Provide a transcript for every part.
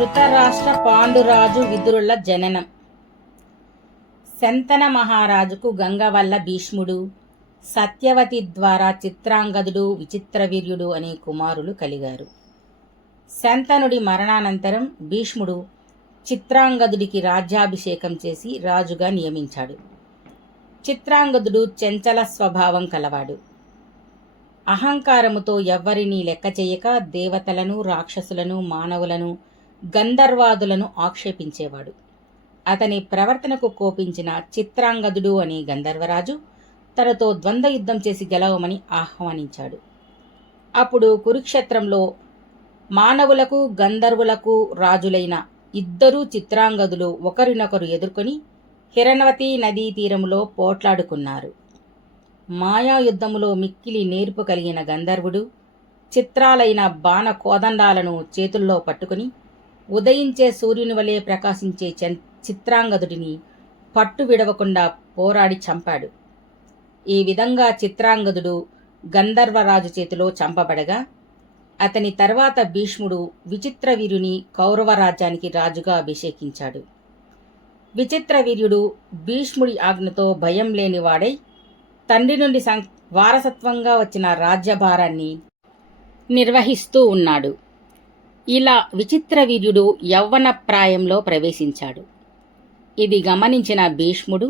ధృతరాష్ట్ర పాండురాజు విదురుల జననం. శంతన మహారాజుకు గంగవల్ల భీష్ముడు సత్యవతి ద్వారా చిత్రాంగదుడు విచిత్రవీర్యుడు అనే కుమారులు కలిగారు. శంతనుడి మరణానంతరం భీష్ముడు చిత్రాంగదుడికి రాజ్యాభిషేకం చేసి రాజుగా నియమించాడు. చిత్రాంగదుడు చెంచల స్వభావం కలవాడు. అహంకారముతో ఎవ్వరినీ లెక్క చేయక దేవతలను రాక్షసులను మానవులను గంధర్వాదులను ఆక్షేపించేవాడు. అతని ప్రవర్తనకు కోపించిన చిత్రాంగదుడు అనే గంధర్వరాజు తనతో ద్వంద్వ యుద్ధం చేసి గెలవమని ఆహ్వానించాడు. అప్పుడు కురుక్షేత్రంలో మానవులకు గంధర్వులకు రాజులైన ఇద్దరు చిత్రాంగదులు ఒకరినొకరు ఎదుర్కొని హిరణవతి నదీ తీరములో పోట్లాడుకున్నారు. మాయా యుద్ధములో మిక్కిలి నేర్పు కలిగిన గంధర్వుడు చిత్రాలైన బాణ కోదండాలను చేతుల్లో పట్టుకుని ఉదయించే సూర్యుని వలె ప్రకాశించే చిత్రాంగదుడిని పట్టు విడవకుండా పోరాడి చంపాడు. ఈ విధంగా చిత్రాంగదుడు గంధర్వరాజు చేతిలో చంపబడగా అతని తర్వాత భీష్ముడు విచిత్రవీరుని కౌరవ రాజ్యానికి రాజుగా అభిషేకించాడు. విచిత్రవీర్యుడు భీష్ముడి ఆజ్ఞతో భయం లేనివాడై తండ్రి నుండి సం వారసత్వంగా వచ్చిన రాజ్యభారాన్ని నిర్వహిస్తూ ఉన్నాడు. ఇలా విచిత్రవీర్యుడు యవ్వన ప్రాయంలో ప్రవేశించాడు. ఇది గమనించిన భీష్ముడు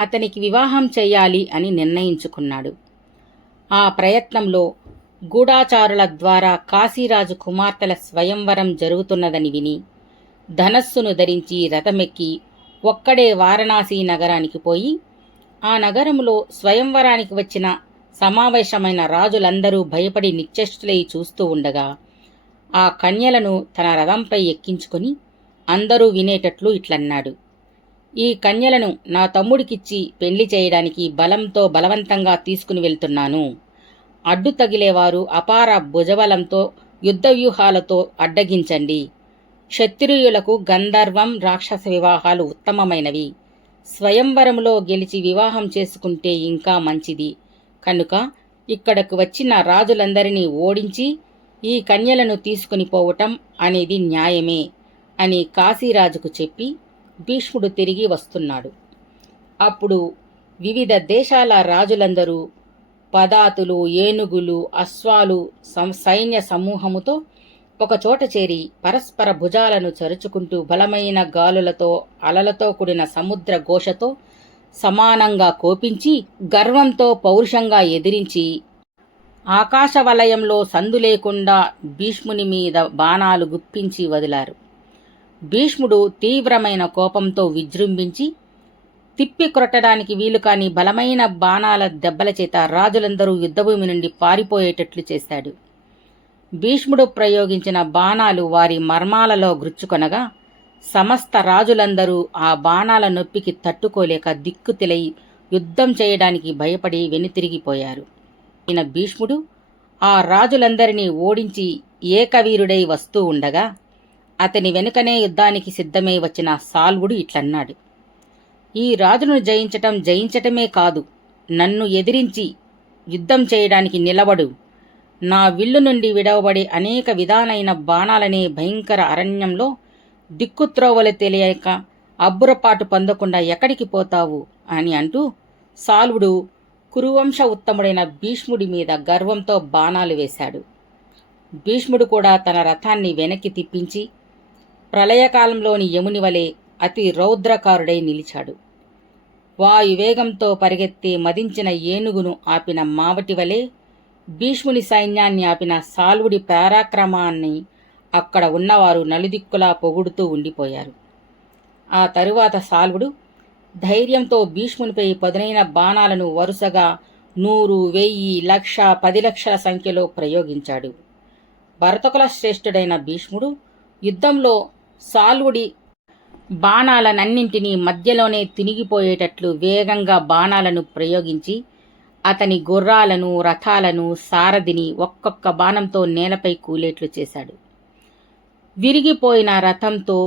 అతనికి వివాహం చేయాలి అని నిర్ణయించుకున్నాడు. ఆ ప్రయత్నంలో గూఢాచారుల ద్వారా కాశీరాజు కుమార్తెల స్వయంవరం జరుగుతున్నదని విని ధనస్సును ధరించి రథమెక్కి ఒక్కడే వారణాసి నగరానికి పోయి ఆ నగరంలో స్వయంవరానికి వచ్చిన సమావేశమైన రాజులందరూ భయపడి నిశ్చేష్టులై చూస్తూ ఉండగా ఆ కన్యలను తన రథంపై ఎక్కించుకొని అందరూ వినేటట్లు ఇట్లన్నాడు. ఈ కన్యలను నా తమ్ముడికిచ్చి పెళ్ళి చేయడానికి బలంతో బలవంతంగా తీసుకుని వెళ్తున్నాను. అడ్డు తగిలేవారు అపార భుజబలంతో యుద్ధ వ్యూహాలతో అడ్డగించండి. క్షత్రియులకు గంధర్వం రాక్షస వివాహాలు ఉత్తమమైనవి. స్వయంవరములో గెలిచి వివాహం చేసుకుంటే ఇంకా మంచిది. కనుక ఇక్కడకు వచ్చిన రాజులందరినీ ఓడించి ఈ కన్యలను తీసుకుని పోవటం అనేది న్యాయమే అని కాశీరాజుకు చెప్పి భీష్ముడు తిరిగి వస్తున్నాడు. అప్పుడు వివిధ దేశాల రాజులందరూ పదాతులు ఏనుగులు అశ్వాలు సైన్య సమూహముతో ఒకచోట చేరి పరస్పర భుజాలను చరుచుకుంటూ బలమైన గాలులతో అలలతో కూడిన సముద్ర ఘోషతో సమానంగా కోపించి గర్వంతో పౌరుషంగా ఎదిరించి ఆకాశవలయంలో సందు లేకుండా భీష్ముని మీద బాణాలు గుప్పించి వదిలారు. భీష్ముడు తీవ్రమైన కోపంతో విజృంభించి తిప్పి కొట్టడానికి వీలు కాని బలమైన బాణాల దెబ్బల చేత రాజులందరూ యుద్ధభూమి నుండి పారిపోయేటట్లు చేశాడు. భీష్ముడు ప్రయోగించిన బాణాలు వారి మర్మాలలో గుచ్చుకొనగా సమస్త రాజులందరూ ఆ బాణాల నొప్పికి తట్టుకోలేక దిక్కుతెలై యుద్ధం చేయడానికి భయపడి వెనుతిరిగిపోయారు. ఈయన భీష్ముడు ఆ రాజులందరినీ ఓడించి ఏకవీరుడై వస్తూ ఉండగా అతని వెనుకనే యుద్ధానికి సిద్ధమై వచ్చిన సాల్వుడు ఇట్లన్నాడు. ఈ రాజును జయించటం జయించటమే కాదు నన్ను ఎదిరించి యుద్ధం చేయడానికి నిలబడు. నా విల్లు నుండి విడవబడే అనేక విధానైన బాణాలనే భయంకర అరణ్యంలో దిక్కుత్రోవలు తెలియక అబ్బురపాటు పొందకుండా ఎక్కడికి పోతావు? అని అంటూ సాల్వుడు కురువంశ ఉత్తముడైన భీష్ముడి మీద గర్వంతో బాణాలు వేశాడు. భీష్ముడు కూడా తన రథాన్ని వెనక్కి తిప్పించి ప్రళయకాలంలోని యముని వలె అతి రౌద్రకారుడై నిలిచాడు. వాయువేగంతో పరిగెత్తి మదించిన ఏనుగును ఆపిన మావటి వలె భీష్ముని సైన్యాన్ని ఆపిన సాల్వుడి పరాక్రమాన్ని అక్కడ ఉన్నవారు నలుదిక్కులా పొగుడుతూ ఉండిపోయారు. ఆ తరువాత సాల్వుడు ధైర్యంతో భీష్మునిపై పదునైన బాణాలను వరుసగా నూరు వెయ్యి లక్ష పది లక్షల సంఖ్యలో ప్రయోగించాడు. భరతకుల శ్రేష్ఠుడైన భీష్ముడు యుద్ధంలో సాల్వుడి బాణాలనన్నింటినీ మధ్యలోనే తినిగిపోయేటట్లు వేగంగా బాణాలను ప్రయోగించి అతని గుర్రాలను రథాలను సారథిని ఒక్కొక్క బాణంతో నేలపై కూలేట్లు చేశాడు. విరిగిపోయిన రథంతో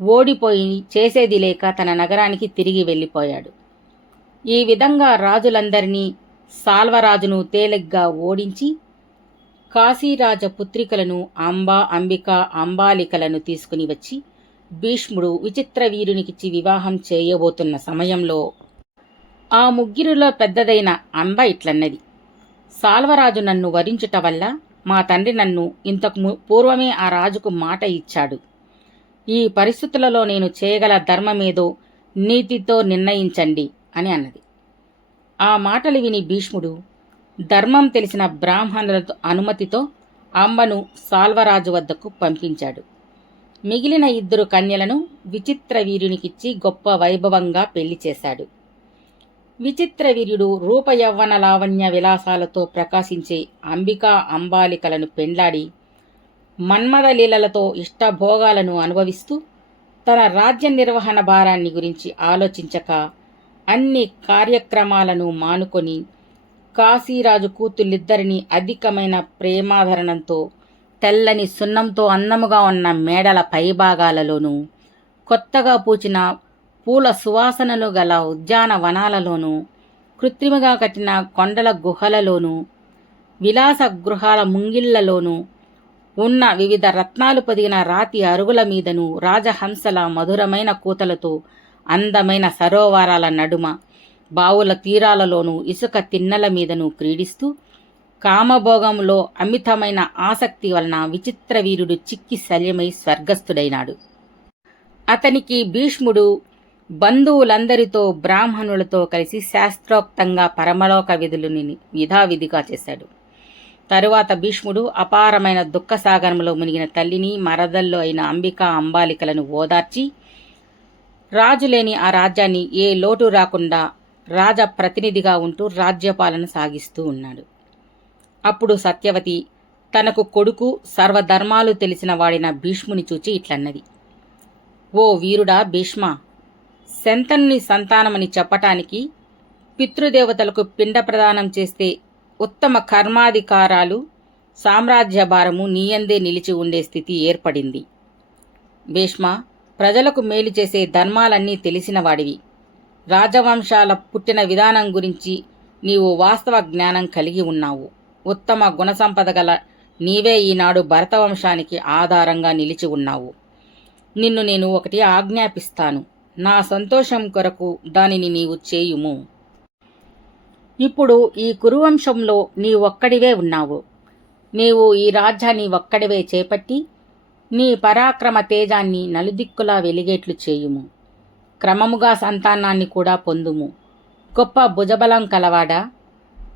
ఓడిపోయి చేసేది లేక తన నగరానికి తిరిగి వెళ్ళిపోయాడు. ఈ విధంగా రాజులందరినీ సాల్వరాజును తేలిగ్గా ఓడించి కాశీరాజ పుత్రికలను అంబా అంబిక అంబాలికలను తీసుకుని వచ్చి భీష్ముడు విచిత్ర వీరునికిచ్చి వివాహం చేయబోతున్న సమయంలో ఆ ముగ్గురిలో పెద్దదైన అంబ ఇట్లన్నది. సాల్వరాజు నన్ను వరించుట వల్ల మా తండ్రి నన్ను ఇంతకు పూర్వమే ఆ రాజుకు మాట ఇచ్చాడు. ఈ పరిస్థితులలో నేను చేయగల ధర్మమేదో నీతితో నిర్ణయించండి అని అన్నది. ఆ మాటలు విని భీష్ముడు ధర్మం తెలిసిన బ్రాహ్మణుల అనుమతితో అంబను సాల్వరాజు వద్దకు పంపించాడు. మిగిలిన ఇద్దరు కన్యలను విచిత్ర వీరునికిచ్చి గొప్ప వైభవంగా పెళ్ళి చేశాడు. విచిత్ర వీర్యుడు రూపయవ్వన లావణ్య విలాసాలతో ప్రకాశించే అంబికా అంబాలికలను పెండ్లాడి మన్మద లీలలతో ఇష్టభోగాలను అనుభవిస్తూ తన రాజ్య నిర్వహణ భారాన్ని గురించి ఆలోచించక అన్ని కార్యక్రమాలను మానుకొని కాశీరాజు కూతుళ్ళిద్దరినీ అధికమైన ప్రేమాధరణంతో తెల్లని సున్నంతో అందముగా ఉన్న మేడల పైభాగాలలోనూ కొత్తగా పూచిన పూల సువాసనలు గల ఉద్యానవనాలలోనూ కృత్రిమగా కట్టిన కొండల గుహలలోనూ విలాస గృహాల ముంగిళ్ళలోనూ ఉన్న వివిధ రత్నాలు పొదిగిన రాతి అరుగుల మీదను రాజహంసల మధురమైన కూతలతో అందమైన సరోవరాల నడుమ బావుల తీరాలలోనూ ఇసుక తిన్నెల మీదను క్రీడిస్తూ కామభోగంలో అమితమైన ఆసక్తి వలన విచిత్ర వీరుడు చిక్కి శల్యమై స్వర్గస్థుడైనాడు. అతనికి భీష్ముడు బంధువులందరితో బ్రాహ్మణులతో కలిసి శాస్త్రోక్తంగా పరమలోక విధులని విధావిధిగా చేశాడు. తరువాత భీష్ముడు అపారమైన దుఃఖసాగరంలో మునిగిన తల్లిని మరదల్లో అయిన అంబికా అంబాలికలను ఓదార్చి రాజులేని ఆ రాజ్యాన్ని ఏ లోటు రాకుండా రాజ ప్రతినిధిగా ఉంటూ రాజ్యపాలన సాగిస్తూ ఉన్నాడు. అప్పుడు సత్యవతి తనకు కొడుకు సర్వధర్మాలు తెలిసిన వాడిన భీష్ముని చూచి ఇట్లన్నది. ఓ వీరుడా భీష్మ శంతనుని సంతానమని చెప్పటానికి పితృదేవతలకు పిండ ప్రదానం చేస్తే ఉత్తమ కర్మాధికారాలు సామ్రాజ్య భారము నీయందే నిలిచి ఉండే స్థితి ఏర్పడింది. భీష్మ ప్రజలకు మేలు చేసే ధర్మాలన్నీ తెలిసిన వాడివి. రాజవంశాల పుట్టిన విధానం గురించి నీవు వాస్తవ జ్ఞానం కలిగి ఉన్నావు. ఉత్తమ గుణసంపద గల నీవే ఈనాడు భరతవంశానికి ఆధారంగా నిలిచి ఉన్నావు. నిన్ను నేను ఒకటి ఆజ్ఞాపిస్తాను. నా సంతోషం కొరకు దానిని నీవు చేయుము. ఇప్పుడు ఈ కురువంశంలో నీ ఒక్కడివే ఉన్నావు. నీవు ఈ రాజ్యాన్ని ఒక్కడివే చేపట్టి నీ పరాక్రమ తేజాన్ని నలుదిక్కులా వెలిగేట్లు చేయుము. క్రమముగా సంతానాన్ని కూడా పొందుము. గొప్ప భుజబలం కలవాడా?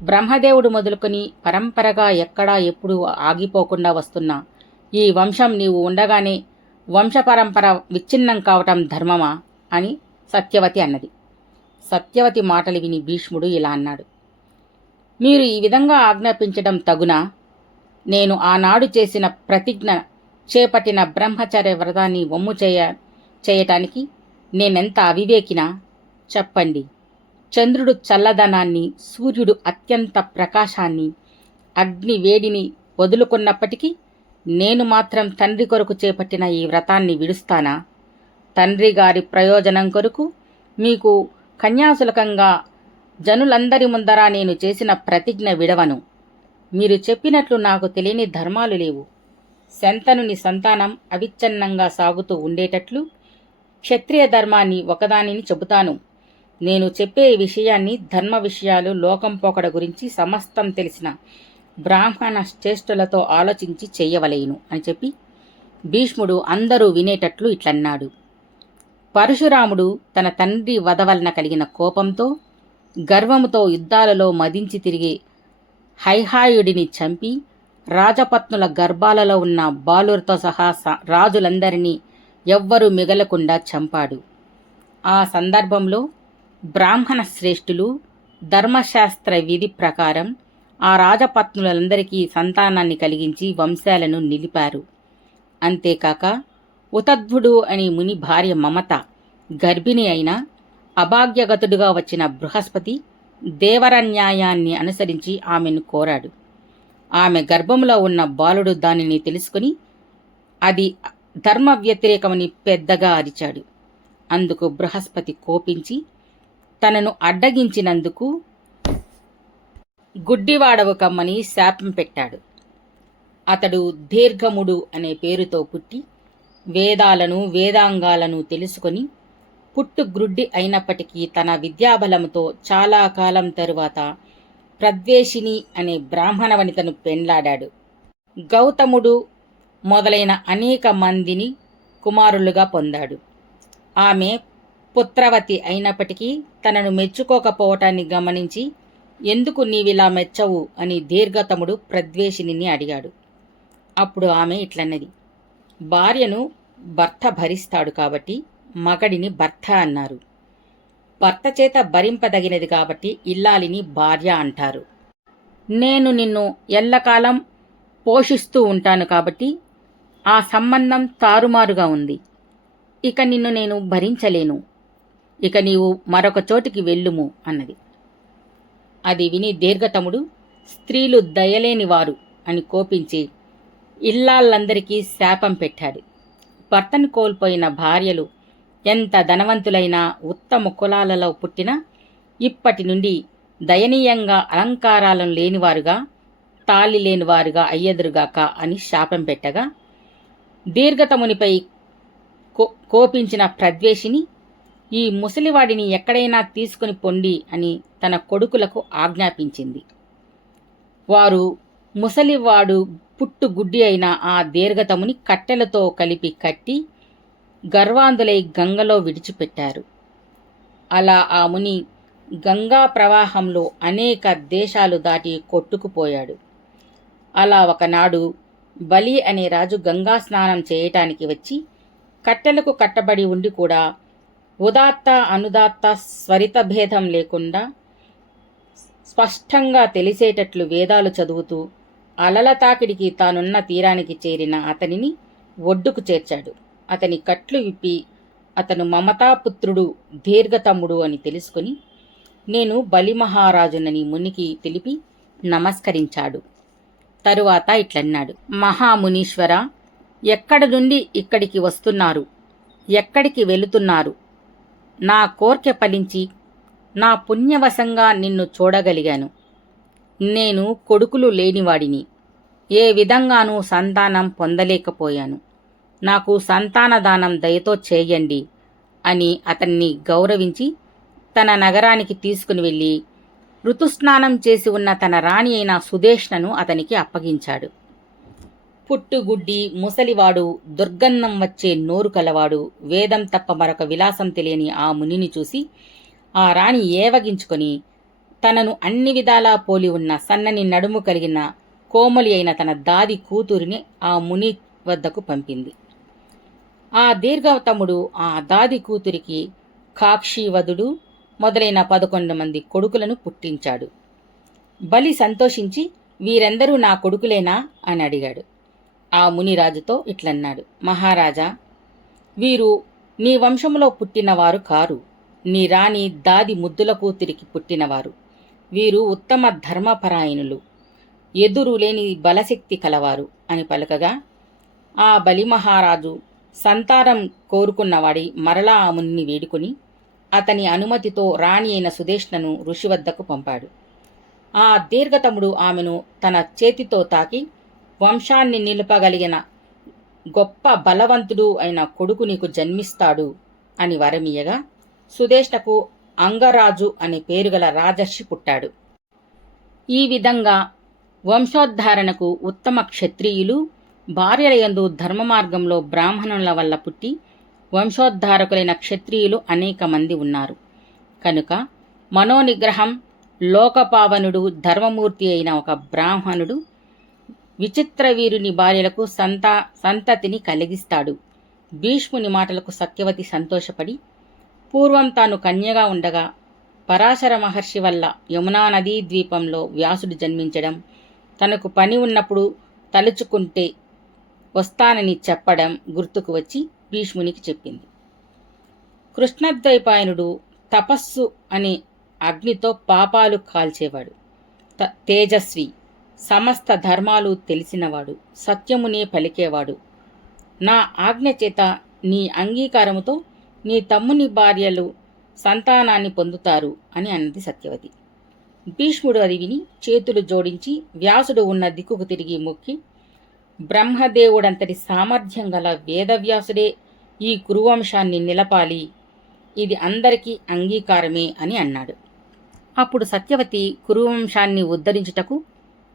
బ్రహ్మదేవుడు మొదలుకొని పరంపరగా ఎక్కడా ఎప్పుడూ ఆగిపోకుండా వస్తున్న ఈ వంశం నీవు ఉండగానే వంశపరంపర విచ్ఛిన్నం కావటం ధర్మమా? అని సత్యవతి అన్నది. సత్యవతి మాటలు విని భీష్ముడు ఇలా అన్నాడు. మీరు ఈ విధంగా ఆజ్ఞాపించడం తగునా? నేను ఆనాడు చేసిన ప్రతిజ్ఞ చేపట్టిన బ్రహ్మచర్య వ్రతాన్ని వమ్ము చేయ చేయటానికి నేనెంత అవివేకినా? చెప్పండి. చంద్రుడు చల్లదనాన్ని సూర్యుడు అత్యంత ప్రకాశాన్ని అగ్ని వేడిని వదులుకున్నప్పటికీ నేను మాత్రం తండ్రి కొరకు చేపట్టిన ఈ వ్రతాన్ని విడుస్తానా? తండ్రి గారి ప్రయోజనం కొరకు మీకు కన్యాశులకంగా జనులందరి ముందర నేను చేసిన ప్రతిజ్ఞ విడవను. మీరు చెప్పినట్లు నాకు తెలియని ధర్మాలు లేవు. శంతనుని సంతానం అవిచ్ఛిన్నంగా సాగుతూ ఉండేటట్లు క్షత్రియ ధర్మాన్ని ఒకదానిని చెబుతాను. నేను చెప్పే విషయాన్ని ధర్మ విషయాలు లోకం పోకడ గురించి సమస్తం తెలిసిన బ్రాహ్మణ శ్రేష్ఠులతో ఆలోచించి చెయ్యవలేను అని చెప్పి భీష్ముడు అందరూ వినేటట్లు ఇట్లన్నాడు. పరశురాముడు తన తండ్రి వధ వలన కలిగిన కోపంతో గర్వముతో యుద్ధాలలో మదించి తిరిగి హైహాయుడిని చంపి రాజపత్నుల గర్భాలలో ఉన్న బాలురతో సహా స- రాజులందరినీ ఎవ్వరూ మిగలకుండా చంపాడు. ఆ సందర్భంలో బ్రాహ్మణ శ్రేష్ఠులు ధర్మశాస్త్ర విధి ప్రకారం ఆ రాజపత్నులందరికీ సంతానాన్ని కలిగించి వంశాలను నిలిపారు. అంతేకాక ఉతద్భుడు అని ముని భార్య మమత గర్భిణి అయిన అభాగ్యగతుడుగా వచ్చిన బృహస్పతి దేవరన్యాయాన్ని అనుసరించి ఆమెను కోరాడు. ఆమె గర్భంలో ఉన్న బాలుడు దానిని తెలుసుకుని అది ధర్మ వ్యతిరేకమని పెద్దగా అరిచాడు. అందుకు బృహస్పతి కోపించి తనను అడ్డగించినందుకు గుడ్డివాడవు కమ్మని శాపం పెట్టాడు. అతడు దీర్ఘముడు అనే పేరుతో పుట్టి వేదాలను వేదాంగాలను తెలుసుకొని పుట్టు గ్రుడ్డి అయినప్పటికీ తన విద్యాబలంతో చాలా కాలం తరువాత ప్రద్వేషిణి అనే బ్రాహ్మణ వనితను పెండ్లాడాడు. గౌతముడు మొదలైన అనేక మందిని కుమారులుగా పొందాడు. ఆమె పుత్రవతి అయినప్పటికీ తనను మెచ్చుకోకపోవటాన్ని గమనించి ఎందుకు నీవిలా మెచ్చవు? అని దీర్ఘతముడు ప్రద్వేషిణిని అడిగాడు. అప్పుడు ఆమె ఇట్లన్నది భార్యను భర్త భరిస్తాడు కాబట్టి మగడిని భర్త అన్నారు. భర్త చేత భరింపదగినది కాబట్టి ఇల్లాలిని భార్య అంటారు. నేను నిన్ను ఎల్లకాలం పోషిస్తూ ఉంటాను కాబట్టి ఆ సంబంధం తారుమారుగా ఉంది. ఇక నిన్ను నేను భరించలేను. ఇక నీవు మరొక చోటికి వెళ్ళుము అన్నది. అది విని దీర్ఘతముడు స్త్రీలు దయలేని వారు అని కోపించి ఇల్లాళ్ళందరికీ శాపం పెట్టాడు. భర్తను కోల్పోయిన భార్యలు ఎంత ధనవంతులైనా ఉత్తమ కులాలలో పుట్టినా ఇప్పటి నుండి దయనీయంగా అలంకారాలను లేనివారుగా తాళి లేనివారుగా అయ్యెదురుగాక అని శాపం పెట్టగా దీర్ఘతమునిపై కో కోపించిన ప్రద్వేషిని ఈ ముసలివాడిని ఎక్కడైనా తీసుకుని పొండి అని తన కొడుకులకు ఆజ్ఞాపించింది. వారు ముసలివాడు పుట్టు గుడ్డి అయిన ఆ దీర్ఘతముని కట్టెలతో కలిపి కట్టి గర్వాంధులై గంగలో విడిచిపెట్టారు. అలా ఆ ముని గంగా ప్రవాహంలో అనేక దేశాలు దాటి కొట్టుకుపోయాడు. అలా ఒకనాడు బలి అనే రాజు గంగా స్నానం చేయటానికి వచ్చి కట్టెలకు కట్టబడి ఉండి కూడా ఉదాత్త అనుదాత్త స్వరిత భేదం లేకుండా స్పష్టంగా తెలిసేటట్లు వేదాలు చదువుతూ అలల తాకిడికి తానున్న తీరానికి చేరిన అతనిని ఒడ్డుకు చేర్చాడు. అతని కట్లు విప్పి అతను మమతాపుత్రుడు దీర్ఘతమ్ముడు అని తెలుసుకుని నేను బలిమహారాజునని మునికి తెలిపి నమస్కరించాడు. తరువాత ఇట్లన్నాడు. మహామునీశ్వర ఎక్కడ నుండి ఇక్కడికి వస్తున్నారు? ఎక్కడికి వెళుతున్నారు? నా కోర్కె ఫలించి నా పుణ్యవశంగా నిన్ను చూడగలిగాను. నేను కొడుకులు లేనివాడిని. ఏ విధంగానూ సంతానం పొందలేకపోయాను. నాకు సంతానదానం దయతో చేయండి అని అతన్ని గౌరవించి తన నగరానికి తీసుకుని వెళ్ళి ఋతుస్నానం చేసి ఉన్న తన రాణి అయిన సుదేష్ణను అతనికి అప్పగించాడు. పుట్టుగుడ్డి ముసలివాడు దుర్గంధం వచ్చే నోరు కలవాడు వేదం తప్ప మరొక విలాసం తెలియని ఆ మునిని చూసి ఆ రాణి ఏవగించుకొని తనను అన్ని విధాలా పోలి ఉన్న సన్నని నడుము కలిగిన కోమలి అయిన తన దాది కూతురిని ఆ ముని వద్దకు పంపింది. ఆ దీర్ఘతముడు ఆ దాది కూతురికి కాక్షీవధుడు మొదలైన పదకొండు మంది కొడుకులను పుట్టించాడు. బలి సంతోషించి వీరందరూ నా కొడుకులేనా? అని అడిగాడు. ఆ మునిరాజుతో ఇట్లన్నాడు. మహారాజా వీరు నీ వంశంలో పుట్టినవారు కారు. నీ రాణి దాది ముద్దుల కూతురికి పుట్టినవారు. వీరు ఉత్తమ ధర్మపరాయణులు. ఎదురు లేని బలశక్తి కలవారు అని పలకగా ఆ బలి మహారాజు సంతానం కోరుకున్నవాడి మరలా ఆ మునిని వేడుకొని అతని అనుమతితో రాణి అయిన సుదేష్ణను ఋషి వద్దకు పంపాడు. ఆ దీర్ఘతముడు ఆమెను తన చేతితో తాకి వంశాన్ని నిలుపగలిగిన గొప్ప బలవంతుడు అయిన కొడుకు నీకు జన్మిస్తాడు అని వరమీయగా సుదేష్ణకు అంగరాజు అనే పేరుగల రాజర్షి పుట్టాడు. ఈ విధంగా వంశోద్ధారణకు ఉత్తమ క్షత్రియులు భార్యలయందు ధర్మ మార్గంలో బ్రాహ్మణుల వల్ల పుట్టి వంశోద్ధారకులైన క్షత్రియులు అనేక మంది ఉన్నారు. కనుక మనోనిగ్రహం లోకపావనుడు ధర్మమూర్తి అయిన ఒక బ్రాహ్మణుడు విచిత్ర వీరుని భార్యలకు సంతా సంతతిని కలిగిస్తాడు. భీష్ముని మాటలకు సత్యవతి సంతోషపడి పూర్వం తాను కన్యగా ఉండగా పరాశర మహర్షి వల్ల యమునా నదీ ద్వీపంలో వ్యాసుడు జన్మించడం తనకు పని ఉన్నప్పుడు తలుచుకుంటే వస్తానని చెప్పడం గుర్తుకు వచ్చి భీష్మునికి చెప్పింది. కృష్ణద్వైపాయనుడు తపస్సు అనే అగ్నితో పాపాలు కాల్చేవాడు. త తేజస్వి సమస్త ధర్మాలు తెలిసినవాడు సత్యమునే పలికేవాడు. నా ఆజ్ఞ చేత నీ అంగీకారముతో నీ తమ్ముని భార్యలు సంతానాన్ని పొందుతారు అని అన్నది సత్యవతి. భీష్ముడు అది విని చేతులు జోడించి వ్యాసుడు ఉన్న దిక్కుకు తిరిగి మొక్కి బ్రహ్మదేవుడంతటి సామర్థ్యం గల వేదవ్యాసుడే ఈ కురువంశాన్ని నిలపాలి. ఇది అందరికీ అంగీకారమే అని అన్నాడు. అప్పుడు సత్యవతి కురువంశాన్ని ఉద్ధరించుటకు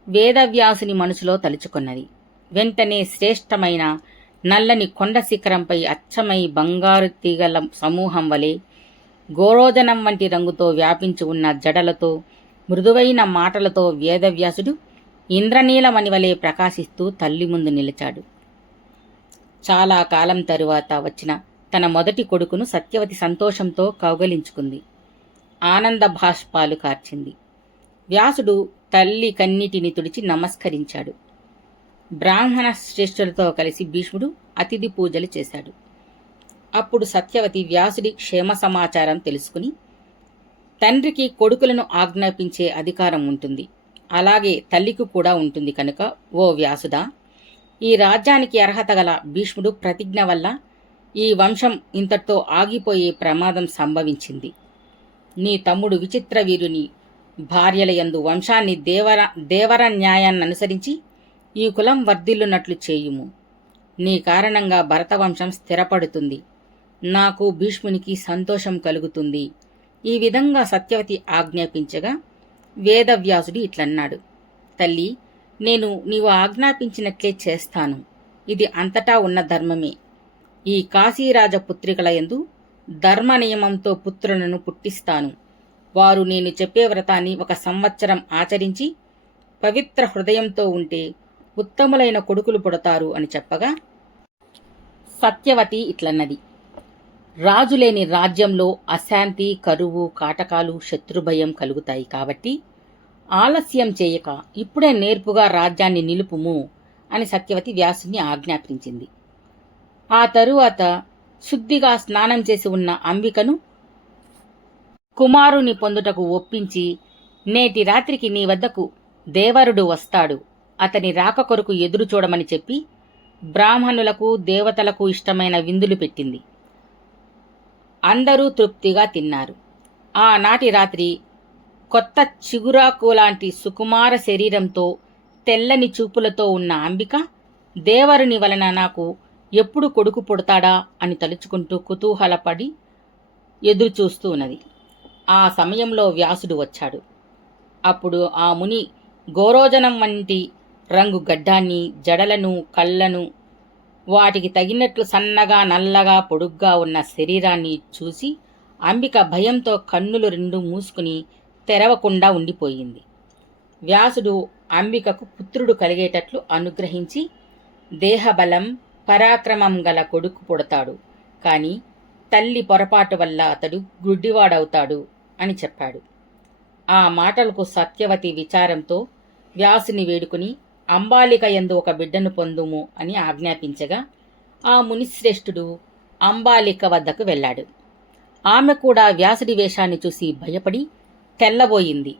వేదవ్యాసుని మనసులో తలుచుకున్నది. వెంటనే శ్రేష్టమైన నల్లని కొండ శిఖరంపై అచ్చమై బంగారు తీగల సమూహం వలె గోరోజనం వంటి రంగుతో వ్యాపించి ఉన్న జడలతో మృదువైన మాటలతో వేదవ్యాసుడు ఇంద్రనీలమణి వలె ప్రకాశిస్తూ తల్లి ముందు నిలిచాడు. చాలా కాలం తరువాత వచ్చిన తన మొదటి కొడుకును సత్యవతి సంతోషంతో కౌగలించుకుంది. ఆనంద భాష్పాలు కార్చింది. వ్యాసుడు తల్లి కన్నిటిని తుడిచి నమస్కరించాడు. బ్రాహ్మణ శ్రేష్ఠులతో కలిసి భీష్ముడు అతిథి పూజలు చేశాడు. అప్పుడు సత్యవతి వ్యాసుడి క్షేమ సమాచారం తెలుసుకుని తండ్రికి కొడుకులను ఆజ్ఞాపించే అధికారం ఉంటుంది. అలాగే తల్లికి కూడా ఉంటుంది కనుక ఓ వ్యాసుదా ఈ రాజ్యానికి అర్హత గల భీష్ముడు ప్రతిజ్ఞ వల్ల ఈ వంశం ఇంతటితో ఆగిపోయే ప్రమాదం సంభవించింది. నీ తమ్ముడు విచిత్ర వీరుని భార్యలయందు వంశాన్ని దేవర దేవర న్యాయాన్ని అనుసరించి ఈ కులం వర్ధిల్లునట్లు చేయుము. నీ కారణంగా భరతవంశం స్థిరపడుతుంది. నాకు భీష్మునికి సంతోషం కలుగుతుంది. ఈ విధంగా సత్యవతి ఆజ్ఞాపించగా వేదవ్యాసుడు ఇట్లన్నాడు. తల్లి నేను నీవు ఆజ్ఞాపించినట్లే చేస్తాను. ఇది అంతటా ఉన్న ధర్మమే. ఈ కాశీరాజ పుత్రికలయందు ధర్మ నియమంతో పుత్రులను పుట్టిస్తాను. వారు నేను చెప్పే వ్రతాన్ని ఒక సంవత్సరం ఆచరించి పవిత్ర హృదయంతో ఉంటే ఉత్తములైన కొడుకులు పుడతారు అని చెప్పగా సత్యవతి ఇట్లన్నది. రాజులేని రాజ్యంలో అశాంతి కరువు కాటకాలు శత్రుభయం కలుగుతాయి కాబట్టి ఆలస్యం చేయక ఇప్పుడే నేర్పుగా రాజ్యాన్ని నిలుపుము అని సత్యవతి వ్యాసుని ఆజ్ఞాపించింది. ఆ తరువాత శుద్ధిగా స్నానం చేసి ఉన్న అంబికను కుమారుని పొందుటకు ఒప్పించి నేటి రాత్రికి నీ వద్దకు దేవరుడు వస్తాడు. అతని రాక కొరకు ఎదురు చూడమని చెప్పి బ్రాహ్మణులకు దేవతలకు ఇష్టమైన విందులు పెట్టింది. అందరూ తృప్తిగా తిన్నారు. ఆనాటి రాత్రి కొత్త చిగురాకు లాంటి సుకుమార శరీరంతో తెల్లని చూపులతో ఉన్న అంబిక దేవరుని వలన నాకు ఎప్పుడు కొడుకు పుడతాడా అని తలుచుకుంటూ కుతూహలపడి ఎదురుచూస్తూ ఉన్నది. ఆ సమయంలో వ్యాసుడు వచ్చాడు. అప్పుడు ఆ ముని గోరోజనం వంటి రంగు గడ్డాన్ని జడలను కళ్ళను వాటికి తగినట్లు సన్నగా నల్లగా పొడుగ్గా ఉన్న శరీరాన్ని చూసి అంబిక భయంతో కన్నులు రెండు మూసుకుని తెరవకుండా ఉండిపోయింది. వ్యాసుడు అంబికకు పుత్రుడు కలిగేటట్లు అనుగ్రహించి దేహబలం పరాక్రమం గల కొడుకు పుడతాడు. కానీ తల్లి పొరపాటు వల్ల అతడు గుడ్డివాడవుతాడు అని చెప్పాడు. ఆ మాటలకు సత్యవతి విచారంతో వ్యాసుని వేడుకుని అంబాలిక ఎందు ఒక బిడ్డను పొందుము అని ఆజ్ఞాపించగా ఆ మునిశ్రేష్ఠుడు అంబాలిక వద్దకు వెళ్ళాడు. ఆమె కూడా వ్యాసుడి వేషాన్ని చూసి భయపడి తెల్లబోయింది.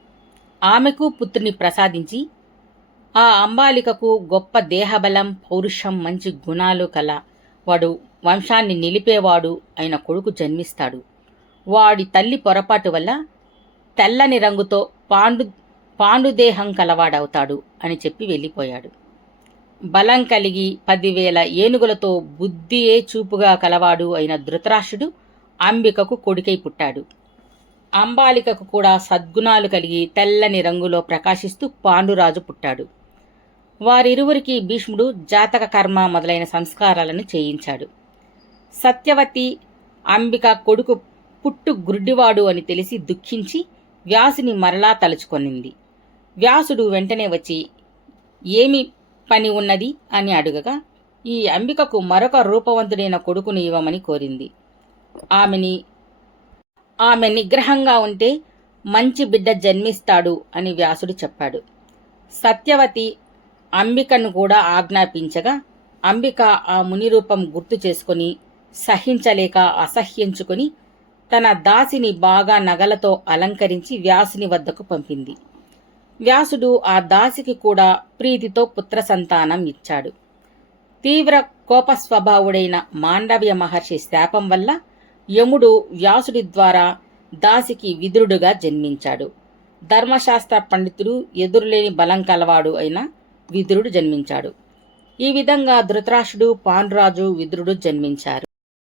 ఆమెకు పుత్రుని ప్రసాదించి ఆ అంబాలికకు గొప్ప దేహబలం పౌరుషం మంచి గుణాలు కల. వాడు వంశాన్ని నిలిపేవాడు అయిన కొడుకు జన్మిస్తాడు. వాడి తల్లి పొరపాటు వల్ల తెల్లని రంగుతో పాండు పాండుదేహం కలవాడవుతాడు అని చెప్పి వెళ్ళిపోయాడు. బలం కలిగి పదివేల ఏనుగులతో బుద్ధియే చూపుగా కలవాడు అయిన ధృతరాష్ట్రుడు అంబికకు కొడుకై పుట్టాడు. అంబాలికకు కూడా సద్గుణాలు కలిగి తెల్లని రంగులో ప్రకాశిస్తూ పాండురాజు పుట్టాడు. వారిరువురికి భీష్ముడు జాతక కర్మ మొదలైన సంస్కారాలను చేయించాడు. సత్యవతి అంబిక కొడుకు పుట్టు గుడ్డివాడు అని తెలిసి దుఃఖించి వ్యాసుని మరలా తలుచుకొనింది. వ్యాసుడు వెంటనే వచ్చి ఏమి పని ఉన్నది? అని అడుగగా ఈ అంబికకు మరొక రూపవంతుడైన కొడుకుని ఇవ్వమని కోరింది. ఆమెని ఆమె నిగ్రహంగా ఉంటే మంచి బిడ్డ జన్మిస్తాడు అని వ్యాసుడు చెప్పాడు. సత్యవతి అంబికను కూడా ఆజ్ఞాపించగా అంబిక ఆ ముని రూపం గుర్తు చేసుకుని సహించలేక అసహ్యించుకుని తన దాసిని బాగా నగలతో అలంకరించి వ్యాసుని వద్దకు పంపింది. వ్యాసుడు ఆ దాసికి కూడా ప్రీతితో పుత్ర సంతానం ఇచ్చాడు. తీవ్ర కోపస్వభావుడైన మాండవ్య మహర్షి శాపం వల్ల యముడు వ్యాసుడి ద్వారా దాసికి విదురుడుగా జన్మించాడు. ధర్మశాస్త్ర పండితుడు ఎదురులేని బలం కలవాడు అయిన విదురుడు జన్మించాడు. ఈ విధంగా ధృతరాష్ట్రుడు పాండురాజు విదురుడు జన్మించారు.